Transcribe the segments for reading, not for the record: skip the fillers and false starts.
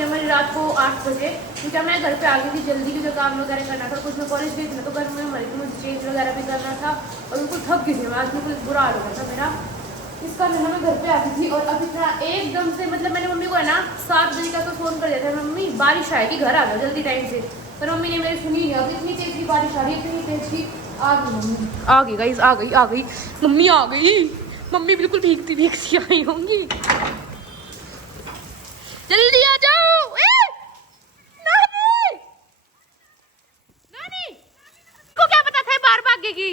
रही हमारी रात को 8 बजे, क्योंकि मैं घर पे आ गई थी जल्दी, क्योंकि काम वगैरह करना था, कुछ मैं कॉलेज गई थी ना, तो घर में मरी थी, मुझे चेंज वगैरह भी करना था और बिल्कुल थक गई थी मैं, आज बिल्कुल बुरा हाल हो गया था मेरा। इसका जो है मैं घर पे आ गई थी और अब इतना एकदम से मतलब मैंने मम्मी को है ना 7 बजे का तो फ़ोन कर दिया था, मम्मी बारिश आएगी घर आ जाओ जल्दी टाइम से, पर मम्मी ने मेरी सुनी नहीं। अब इतनी तेज की बारिश आ रही है, इतनी तेज की आ गई मम्मी, आ गई गाइस, आ गई मम्मी आ गई। मम्मी बिल्कुल भीगती भीगती आई होंगी, जल्दी आ जाओ। नानी नानी को क्या पता था बाहर भागेगी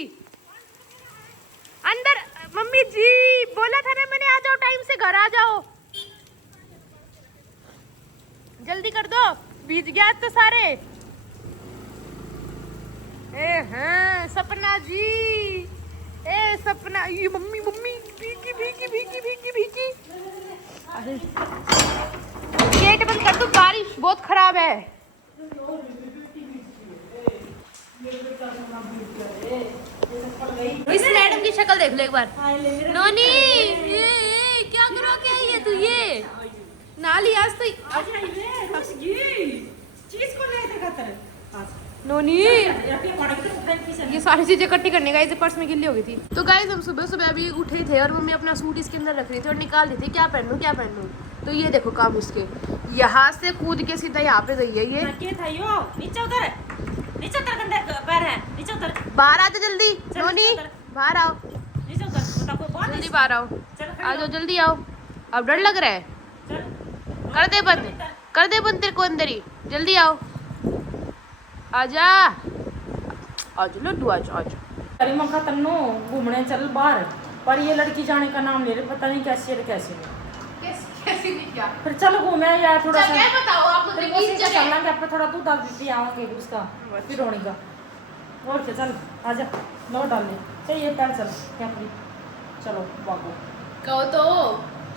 अंदर। मम्मी जी बोला था ना मैंने, आ जाओ टाइम से घर आ जाओ, जल्दी कर दो, भीज गया तो सारे। हाँ सपना जी, सपना, ये मम्मी मम्मी भीगी भीगी भीगी भीगी भीगी। गेट बंद कर दो, बारिश बहुत खराब है। इस मैडम की शक्ल देख लो एक बार। नोनी ये क्या करो, क्या है तू, ये नाली आज तो नोनी ये सारी चीजें इकट्ठी करने का, इसे पर्स में गिल्ली हो गई थी। तो गाइस हम सुबह सुबह अभी उठे थे और मम्मी अपना सूट इसके अंदर रख रही थी और निकाल रही थी क्या पहनूं क्या पहनूं। तो ये देखो काम उसके, यहाँ से कूद के सीधा यहाँ पे गई है ये। नीचे उतर, नीचे उतर, गंदे पैर है, नीचे उतर, बाहर आ जाओ जल्दी, नोनी बाहर आओ, नीचे उतर, बता कोई कौन जल्दी बाहर आओ, आ जाओ जल्दी आओ। अब डर लग रहा है, कर दे बंद तेरे को अंदर ही, जल्दी आओ, आजा आजा लड्डू आजा आजा। अरे मखा तन्नो घूमने चल बाहर, पर ये लड़की जाने का नाम ले रही, पता नहीं कैसे है कैसे कैसी नहीं क्या, फिर चलो घूमे यार थोड़ा सा, क्या बताओ आप मुझे तेरे को चलेंगे आप थोड़ा दूध डाल पी आवांगे उसका फिर रोनी का, और क्या, चल आजा लौट डाल ले, चाहिए पैर, चल क्या फ्री, चलो बाबू कहो तो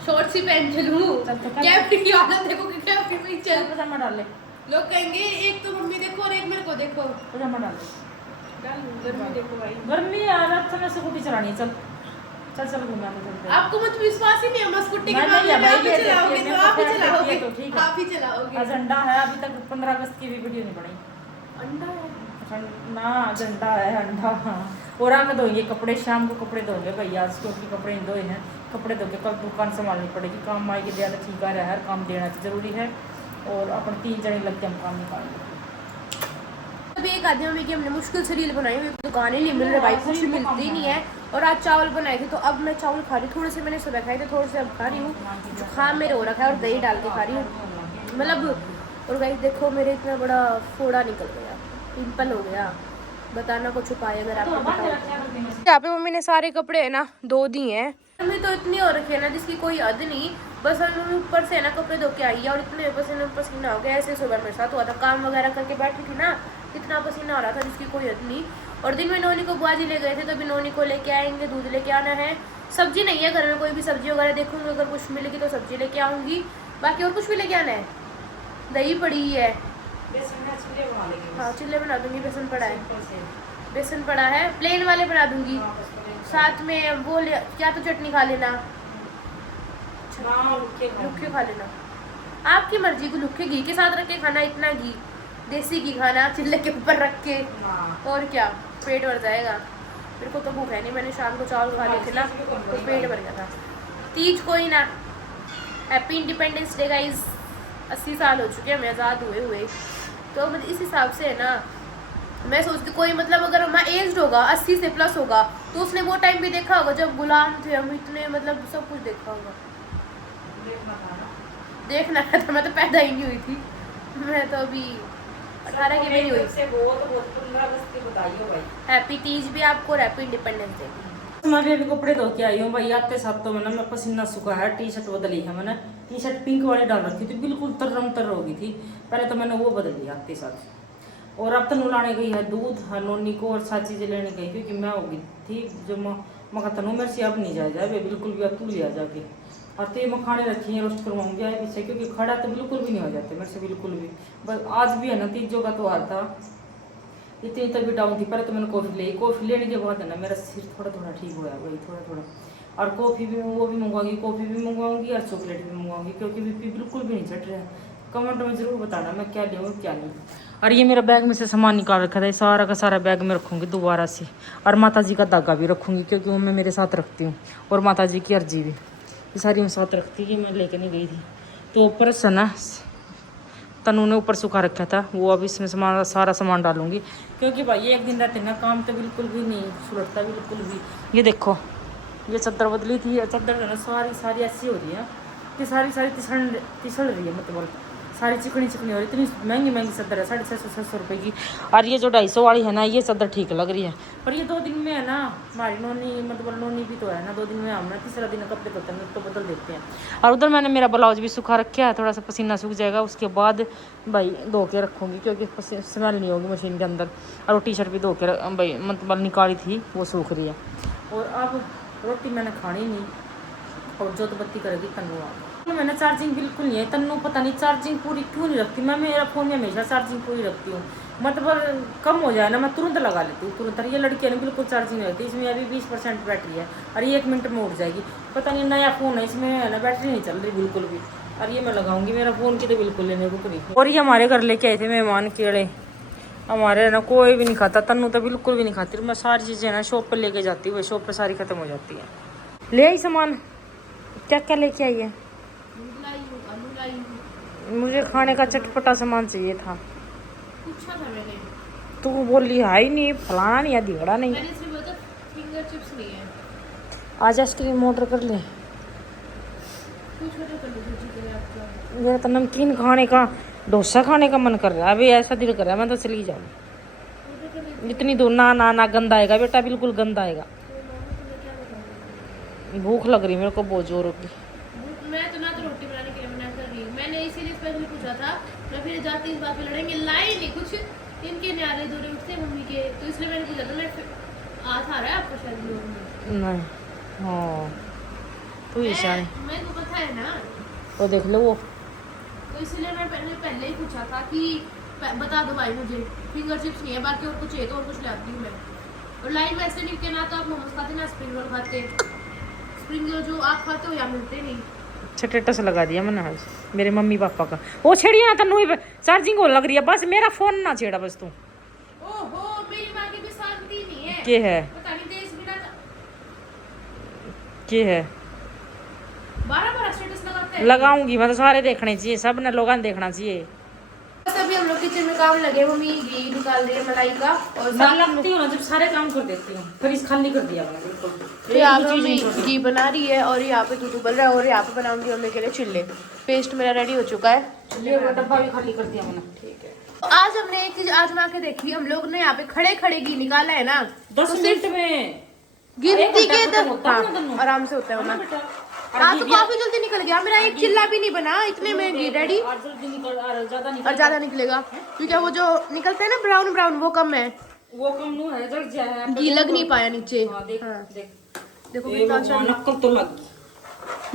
शॉर्ट्स ही पहन चलूं, कैप्री की हालत देखो कि कैप्री में ही चल। पजामा डाल ले, लोग कहेंगे एक तो मम्मी देखो और एक मेरे को देखो, पजामा डाल ले, गर्मी देखो भाई, गर्मी यार अब समय स्कूटी चलानी है, चल चल चल घूमे आते चलते हैं। आपको मुझ पे विश्वास ही नहीं है, मैं स्कूटी के नहीं, मामले में भाई, आप ही ये चलाओगे देखिए, तो आप ही देखिए, चलाओगे, तो ठीक है। आप ही चलाओगे। एजेंडा है, अभी तक 15 अगस्त की भी वीडियो नहीं बनी, अंडा है ना झंडा है अंडा, और आगे धोएंगे कपड़े, शाम को कपड़े धोएंगे भैया आज, क्योंकि कपड़े नहीं धोए हैं, कपड़े धो के कल दुकान संभालनी पड़ेगी, काम आए के ज़्यादा ठीक आ रहा है, हर काम देना जरूरी है, और अपन 3 जने लगते हम काम निकालेंगे। अभी एक आधी मम्मी की हमने मुश्किल से रील बनाई हुई, दुकान ही नहीं मिल रही भाई, कुछ मिलती ही नहीं है। और आज चावल बनाए थे तो अब मैं चावल खा रही हूँ, थोड़े से मैंने सुबह खाए थे, थोड़े से अब खा रही हूँ, जुकाम मेरे हो रखा है और दही डाल के खा रही हूँ मतलब। और गाइस देखो मेरे इतना बड़ा फोड़ा निकल गया, पिंपल हो गया, बताना कुछ उपाय अगर आपको पता हो। यहाँ पे मम्मी ने सारे कपड़े है ना धो दिए हैं, मम्मी तो इतनी हो रखी है ना जिसकी कोई हद नहीं, बस हम ऊपर से है ना कपड़े धो के आई है और इतने पसीना हो गया, ऐसे सुबह मेरे साथ हुआ था, काम वगैरह करके बैठी थी ना, इतना पसीना हो रहा था जिसकी कोई हद नहीं। और दिन में नोनी को बुआजी ले गए थे, तो अभी नोनी को लेके आएंगे, दूध लेके आना है, सब्जी नहीं है घर में, कोई भी सब्जी वगैरह देखूंगी, अगर कुछ मिलेगी तो सब्जी लेके आऊँगी, बाकी और कुछ भी लेके आना है, दही पड़ी है, हाँ चिल्ले बना दूँगी, बेसन पड़ा है, बेसन पड़ा है, प्लेन वाले बना दूँगी, साथ में वो क्या तो चटनी खा लेना, लुक्खे खा लेना, आपकी मर्जी को, लुक्खे घी के साथ रख के खाना, इतना घी देसी घी खाना चिल्ले के ऊपर रख के, और क्या पेट भर जाएगा। मेरे को तो भूख है नहीं, मैंने शाम को चावल खा लिए थे ना तो पेट भर गया था। तीज कोई ना, हैप्पी इंडिपेंडेंस डे गाइस, 80 साल हो चुके हैं हमें आज़ाद हुए हुए, तो इस हिसाब से है ना मैं सोचती कोई मतलब अगर मैं एज्ड होगा 80 से प्लस होगा तो उसने वो टाइम भी देखा होगा जब गुलाम थे हम, इतने मतलब सब कुछ देखा होगा, देखना है तो मैं तो पैदा ही नहीं हुई थी, मैं तो अभी 18 की भी नहीं हुई। हैप्पी तीज भी आपको, हैप्पी इंडिपेंडेंस डे भी। मैं भी अभी कपड़े धो के आई हूँ भाई, आते साथ तो मैंने पसीना सूखा है, टी शर्ट बदली है मैंने, टी शर्ट पिंक वाली डाल रखी थी, बिल्कुल तर हो गई थी, पहले तो मैंने वो बदल लिया आते साथ, और अब तो लाने गई है दूध, नोनी को और सारी चीज़ें लेने गई क्योंकि मैं हो गई थी जो मैं कहता हूँ मेरे से अब नहीं जाए जाए बिल्कुल भी, अब तू लिया जाके, और तो ये मखाने रखी हैं रोस्ट करवाऊंगी आए पीछे, क्योंकि खड़ा तो बिल्कुल भी नहीं हो जाते मेरे से बिल्कुल भी, बस आज भी है ना तीजों का त्योहार था, इतनी तबीयत डाउन थी, पहले तो मैंने कॉफ़ी लेने के बाद है ना मेरा सिर थोड़ा थोड़ा ठीक हुआ वही थोड़ा, और कॉफ़ी भी वो भी मंगवाऊंगी, कॉफ़ी भी मंगवाऊंगी और चॉकलेट भी मंगवाऊंगी, क्योंकि बीपी बिल्कुल भी नहीं चढ़ रहा है, कमेंट में जरूर बताना मैं क्या लूँ क्या नहीं। और ये मेरा बैग में से सामान निकाल रखा था, ये सारा का सारा बैग में रखूँगी दोबारा से। और माता जी का धागा भी रखूँगी क्योंकि वो मैं मेरे साथ रखती हूँ, और माता जी की अर्जी भी, ये सारी मैं साथ रखती थी, मैं लेके नहीं गई थी। तो ऊपर से ना तनु ने ऊपर सुखा रखा था, वो अब इसमें सामान सारा सामान डालूंगी क्योंकि भाई एक दिन रहते ना काम तो बिल्कुल भी नहीं सुलटता बिल्कुल भी। ये देखो ये चादर बदली थी, ये चादर ना सारी सारी ऐसी हो रही है कि सारी सारी तिसल रही है, मतलब सारी चिकनी चिकनी हो रही, इतनी महंगी महंगी चादर है, 650-700 रुपये की। और ये जो 250 वाली है ना, ये चादर ठीक लग रही है, पर ये 2 दिन में है ना, हमारी नोनी मतलब नोनी भी तो है ना, 2 दिन में हम ना तीसरा दिन कपड़े धोते हैं तो बदल देते हैं। और उधर मैंने मेरा ब्लाउज भी सूखा रखा है, थोड़ा सा पसीना सूख जाएगा उसके बाद भाई धो के रखूँगी क्योंकि स्मेल नहीं होगी मशीन के अंदर। और वो टी शर्ट भी धो के भाई मतलब निकाली थी वो सूख रही है। और अब रोटी मैंने खानी नहीं, और जो तो बत्ती करेगी तन्नू। तो मैंने चार्जिंग बिल्कुल नहीं है, तन्नू पता नहीं चार्जिंग पूरी क्यों नहीं रखती। मैं मेरा फ़ोन में हमेशा चार्जिंग पूरी रखती हूँ, मतलब कम हो जाए ना मैं तुरंत लगा लेती हूँ तुरंत। ये लड़की है ना बिल्कुल चार्जिंग नहीं रहती, इसमें अभी 20% बैटरी है और ये 1 मिनट में उठ जाएगी। पता नहीं नया फ़ोन है, इसमें है ना बैटरी नहीं चल रही बिल्कुल भी। और ये मैं लगाऊंगी, मेरा फ़ोन की तो बिल्कुल लेने रुक रही। और ये हमारे घर लेके आए थे मेहमान कीड़े, हमारे ना कोई भी नहीं खाता, तन्नू तो बिल्कुल भी नहीं खाती। मैं सारी चीज़ें ना शॉप पर लेके जाती हूँ, शॉप पर सारी ख़त्म हो जाती है। ले आई सामान, क्या क्या लेके आई है? मुझे खाने का चटपटा सामान चाहिए था। पूछा था मैंने, तू बोली है ही नहीं, फलाना नहीं है, धिगड़ा नहीं। मैंने सिर्फ बोला फिंगर चिप्स नहीं है। आज आइसक्रीम ऑर्डर कर ले, कुछ ऑर्डर कर लो सूजी के लिए आपका। मेरा तो नमकीन खाने का, डोसा खाने का मन कर रहा है, अभी ऐसा दिल कर रहा है मैं तो चली जाऊँ। इतनी दूर ना ना ना गंदा आएगा बेटा, बिल्कुल गंदा आएगा। भूख लग रही मेरे को बहुत जोर होगी। मैं तो ना तो रोटी बनाने के लिए मना कर रही हूँ, मैंने इसीलिए स्पेशली पूछा था। मैं फिर जाती इस बात पे लड़ेंगे, लाई नहीं कुछ, इनके न्यारे दूरे उठते मम्मी के, तो इसलिए मैंने पूछा था। मैं हाथ आ रहा है आपको शायद लोग नहीं, हाँ तू ईशा मैं को पता है ना, वो देख लो वो। तो इसलिए मैं पहले ही पूछा था कि बता दो भाई मुझे फिंगर चिप्स नहीं है, बाकी और कुछ है तो और कुछ लाती हूँ मैं। और लाइन में ऐसे नहीं कि ना तो आप मोमोज खाते ना स्प्रिंग रोल खाते, स्प्रिंग रोल जो आप खाते हो या मिलते नहीं। स्टेटस लगा दिया मैंने आज मेरे मम्मी पापा का। वो छेड़िए ना तन्नू, चार्जिंग हो लग रही है, बस मेरा फोन ना छेड़ा बस तू। ओहो मेरी माँ की भी शांति नहीं है। के है पता नहीं देश बिना के है 12 स्टेटस लगाते हैं। लगाऊंगी मैं तो, सारे देखने चाहिए, सब ने लोगों ने देखना चाहिए। बस अभी हम लोग किचन में काम लगे, मम्मी घी निकाल रही है मलाई का, और मैं लगती हूँ ना जब सारे काम कर देती हूँ, फिर इस खाली कर दिया मैंने बिल्कुल। तो यहाँ पे मम्मी घी बना रही है और यहाँ पे दूध उबल रहा है, और यहाँ पे बनाऊंगी मम्मी के लिए चिल्ले। पेस्ट मेरा रेडी हो चुका है, ये डब्बा भी खाली कर दिया मैंने। ठीक है। तो आज हमने एक चीज आजमा के देखी, हम लोग ने यहाँ पे खड़े खड़े घी निकाला है ना, 10 मिनट में गिनती के होता है ना, आराम से होता है ना। हाँ तो काफी जल्दी निकल गया मेरा, एक चिल्ला भी नहीं बना, इतने में घी रेडी। और जल्दी निकल, और ज्यादा निकलेगा क्योंकि वो जो निकलता है ना ब्राउन ब्राउन, वो कम है, वो कम नो है, जल जाए, घी लग नहीं पाया नीचे। हाँ, देख हाँ। देख देखो कितना अच्छा, नक्कल तो लग।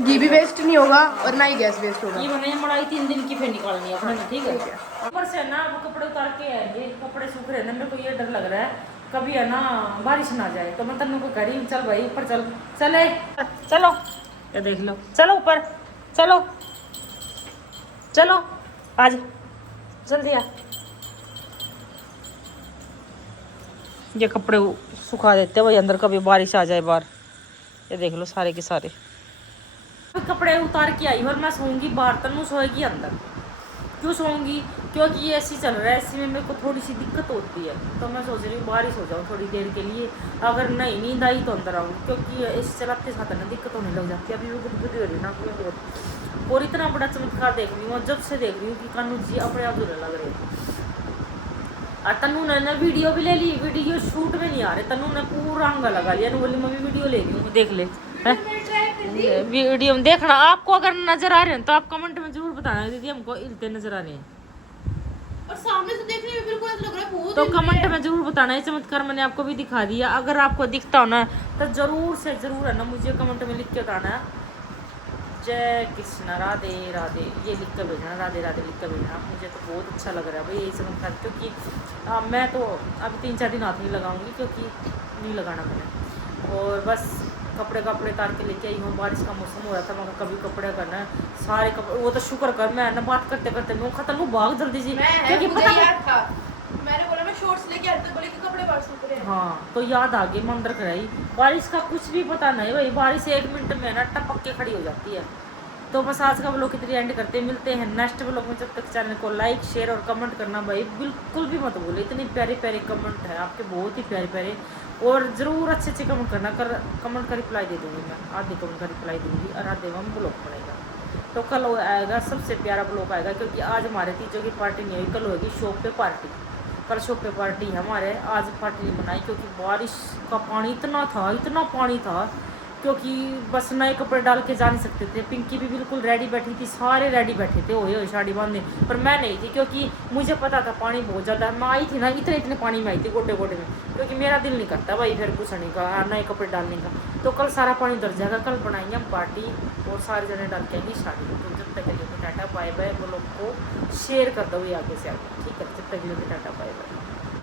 घी भी वेस्ट नहीं होगा और ना ही गैस वेस्ट होगा। ये बनाई मड़ाई 3 दिन की फिर निकालनी है अपने, ठीक है। ऊपर से ना वो कपड़े उतार के है, ये कपड़े सूख रहे हैं ना, मेरे को ये डर लग रहा है कभी है ना बारिश ना जाए, तो मैं तन्नू को कह रही हूँ चल भाई ऊपर चल, चले चलो, ये देख लो, चलो ऊपर चलो, चलो आज जल्दी आ। ये कपड़े सुखा देते हैं भाई अंदर, कभी बारिश आ जाए बाहर। ये देख लो सारे के सारे कपड़े उतार के आई और मैं सोऊंगी बाहर, तन्नू सोएगी अंदर। क्यों सोऊंगी? क्योंकि ये ऐसी चल रहा है, ऐसी में मेरे को थोड़ी सी दिक्कत होती है, तो मैं सोच रही हूँ बारिश हो जाऊँ थोड़ी देर के लिए, अगर नहीं नींद आई तो अंदर आऊँ, क्योंकि इस चलाते साथ ना दिक्कत होने लग जाती है। अभी वो गुदगुदी हो रही ना बहुत, और इतना बड़ा चमत्कार देख रही हूँ, जब से देख रही हूँ कि कानू जी अपने आप जुड़ने लग रहे हैं। और तन्नू ने ना वीडियो भी ले ली, वीडियो शूट में नहीं आ रहे, तन्नू ने पूरा अंगा लगा लिया, बोली मम्मी वीडियो ले ली, देख ले वीडियो में देखना। आपको अगर नजर आ रहे हैं तो आप कमेंट में जरूर बताना दीदी हमको हिलते नजर आ रहे हैं, और सामने से देखने में बिल्कुल ऐसा लग रहा है बहुत, तो कमेंट में जरूर बताना। ये चमत्कार मैंने आपको भी दिखा दिया, अगर आपको दिखता हो ना तो जरूर से जरूर है ना मुझे कमेंट में लिख के बताना, जय कृष्ण राधे राधे, ये लिख कर भेजना, राधे राधे लिख कर भेजना। मुझे तो बहुत अच्छा लग रहा है भाई ये चमत्कार, क्योंकि मैं तो अभी 3-4 दिन हाथ नहीं लगाऊंगी, क्योंकि नहीं लगाना मैंने, और बस कपड़े कपड़े तार के लेके आई हूँ। बारिश का मौसम हो रहा था, मगर कभी कपड़े करना है सारे कपड़े। वो तो शुक्र कर मैं ना बात करते करते मैं खत्म हूँ, भाग जल्दी से क्योंकि मुझे पता याद था, मैंने बोला मैं शॉर्ट्स लेके आते, बोले कि कपड़े बाहर सूख रहे हैं। हाँ तो याद आ गई, मैं अंदर कराई। बारिश का कुछ भी पता नहीं भाई, बारिश 1 मिनट में ना टपक के खड़ी हो जाती है। तो बस आज का व्लॉग इतनी एंड करते हैं, मिलते हैं नेक्स्ट व्लॉग में। जब तक चैनल को लाइक शेयर और कमेंट करना भाई बिल्कुल भी मत भूले। इतने प्यारे प्यारे कमेंट है आपके, बहुत ही प्यारे प्यारे, और ज़रूर अच्छे अच्छे कमेंट करना। कमेंट का रिप्लाई दे दूँगी मैं, आधे कमेंट का रिप्लाई दूँगी और आधे में ब्लॉग पड़ेगा। तो कल आएगा सबसे प्यारा ब्लॉग आएगा, क्योंकि आज हमारे तीजों की पार्टी नहीं हुई, कल होगी शॉप पे पार्टी। कल शॉप पे पार्टी है हमारे, आज पार्टी नहीं बनाई क्योंकि बारिश का पानी इतना था, इतना पानी था, क्योंकि बस नए कपड़े डाल के जा नहीं सकते थे। पिंकी भी बिल्कुल रेडी बैठी थी, सारे रेडी बैठे थे ओए ओए साड़ी बांधने, पर मैं नहीं थी क्योंकि मुझे पता था पानी बहुत ज़्यादा है। मैं आई थी ना इतने इतने पानी में आई थी, गोटे गोटे में, क्योंकि मेरा दिल नहीं करता भाई फिर घुसने का, नए कपड़े डालने का। तो कल सारा पानी उतर जाएगा, कल बनाएंगे हम पार्टी और सारे जने डाल के आएंगे शादी। तो जब तक के लिए टाटा बाय बाय, वो लोग को शेयर कर दो आगे से आगे, ठीक है। जब तक के लिए टाटा बाय बाय।